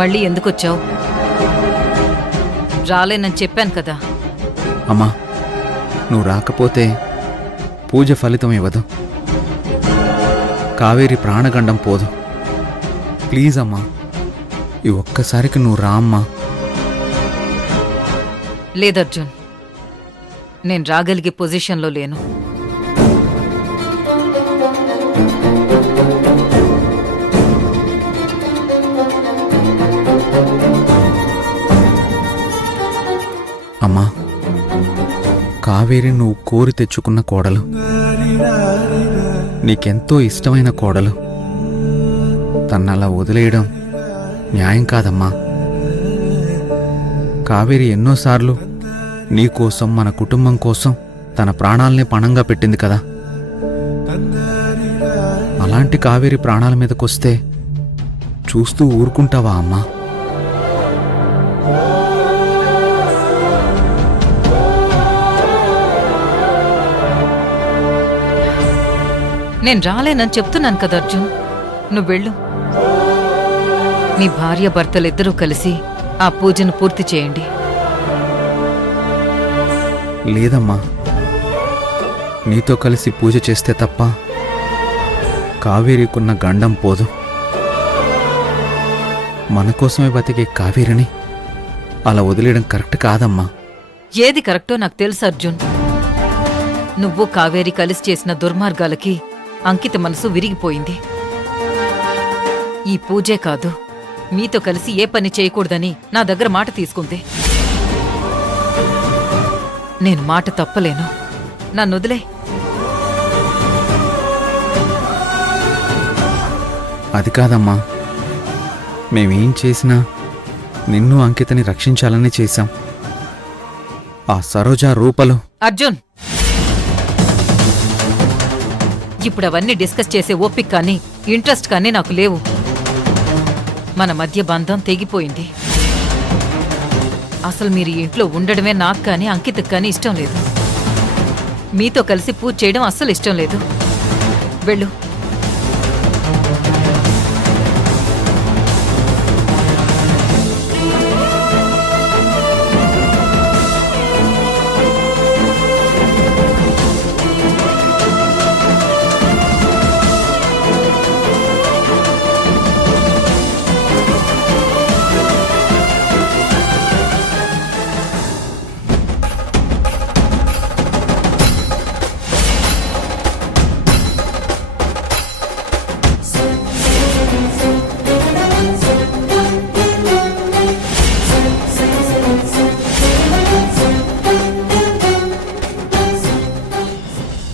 మళ్ళీ ఎందుకొచ్చావు? రాలేనని చెప్పాను కదా. అమ్మా, నువ్వు రాకపోతే పూజ ఫలితం ఇవ్వదు, కావేరి ప్రాణగండం పోదు. ప్లీజ్ అమ్మా, ఈ ఒక్కసారికి నువ్వు రా అమ్మా. లేదర్జున్, నేను రాగలిగే పొజిషన్లో లేను. అమ్మా, కావేరి నువ్వు కోరి తెచ్చుకున్న కోడలు, నీకెంతో ఇష్టమైన కోడలు. తన్నలా వదిలేయడం న్యాయం కాదమ్మా. కావేరి ఎన్నోసార్లు నీకోసం, మన కుటుంబం కోసం తన ప్రాణాలనే పణంగా పెట్టింది కదా. అలాంటి కావేరి ప్రాణాల మీదకొస్తే చూస్తూ ఊరుకుంటావా అమ్మా? నేను రాలేనని చెప్తున్నాను కదా అర్జున్, నువ్వు వెళ్ళు. నీ భార్య భర్తలిద్దరూ కలిసి ఆ పూజను పూర్తి చేయండి. లేదమ్మా, నీతో కలిసి పూజ చేస్తే తప్ప కావేరికున్న గండం పోదు. మన కోసమే బతికే కావేరిని అలా వదిలేయడం కరెక్ట్ కాదమ్మా. ఏది కరెక్టో నాకు తెలుసు అర్జున్. నువ్వు కావేరి కలిసి చేసిన దుర్మార్గాలకి అంకిత మనసు విరిగిపోయింది. ఈ పూజే కాదు, మీతో కలిసి ఏ పని చేయకూడదని నా దగ్గర మాట తీసుకుంది. నేను మాట తప్పలేను, నన్నొదిలే. అది కాదమ్మా, మేమేం చేసినా నిన్ను అంకితని రక్షించాలని చేశాం. ఆ సరోజ రూపలు. అర్జున్, ఇప్పుడు అవన్నీ డిస్కస్ చేసే ఓపిక కానీ ఇంట్రెస్ట్ కానీ నాకు లేవు. మన మధ్య బంధం తెగిపోయింది. అసలు మీరు ఇంట్లో ఉండడమే నాకు కానీ అంకితకు కానీ ఇష్టం లేదు. మీతో కలిసి పూజ చేయడం అస్సలు ఇష్టం లేదు. వెళ్ళు.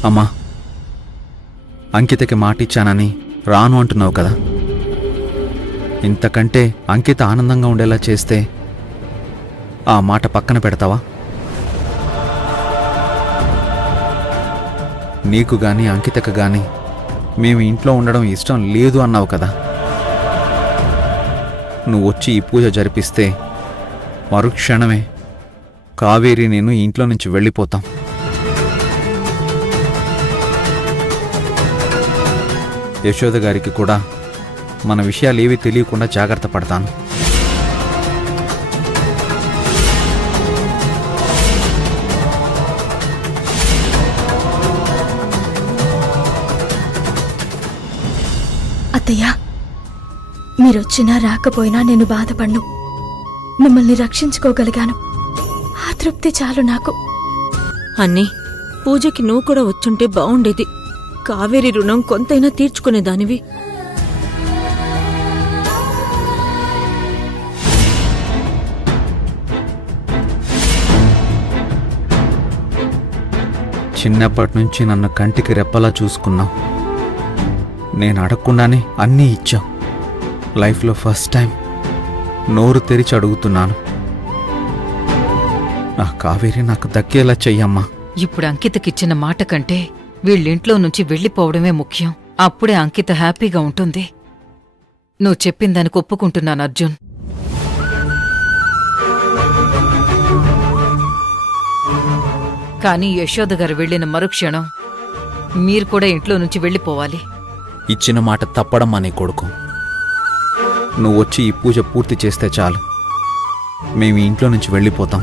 అమ్మా, అంకితకి మాటిచ్చానని రాను అంటున్నావు కదా. ఇంతకంటే అంకిత ఆనందంగా ఉండేలా చేస్తే ఆ మాట పక్కన పెడతావా? నీకు గాని అంకితకు గాని మేము ఇంట్లో ఉండడం ఇష్టం లేదు అన్నావు కదా. నువ్వు వచ్చి ఈ పూజ జరిపిస్తే మరుక్షణమే కావేరి నేను ఇంట్లో నుంచి వెళ్ళిపోతాం. యశోద గారికి కూడా మన విషయాలేవీ తెలియకుండా జాగ్రత్త పడతాను. అత్తయ్య, మీరొచ్చినా రాకపోయినా నేను బాధపడ్ను. మిమ్మల్ని రక్షించుకోగలిగాను. ఆ తృప్తి చాలు నాకు. అన్నీ, పూజకి నువ్వు కూడా వచ్చుంటే బావుండేది. కావేరి రుణం కొంతైనా తీర్చుకునేదానివి. చిన్నప్పటి నుంచి నన్ను కంటికి రెప్పలా చూసుకున్నావు. నేను అడగకుండానే అన్నీ ఇచ్చావు. లైఫ్లో ఫస్ట్ టైం నోరు తెరిచి అడుగుతున్నాను, నా కావేరి నాకు దక్కేలా చెయ్యమ్మా. ఇప్పుడు అంకితకిచ్చిన మాట కంటే వీళ్ళింట్లో నుంచి వెళ్ళిపోవడమే ముఖ్యం. అప్పుడే అంకిత హ్యాపీగా ఉంటుంది. నువ్వు చెప్పిందానికి ఒప్పుకుంటున్నాను అర్జున్. కానీ యశోద గారు వెళ్లిన మరుక్షణం మీరు కూడా ఇంట్లో నుంచి వెళ్ళిపోవాలి. ఇచ్చిన మాట తప్పడం అనే కొడుకు. నువ్వు వచ్చి ఈ పూజ పూర్తి చేస్తే చాలు మేము ఈ ఇంట్లో నుంచి వెళ్ళిపోతాం.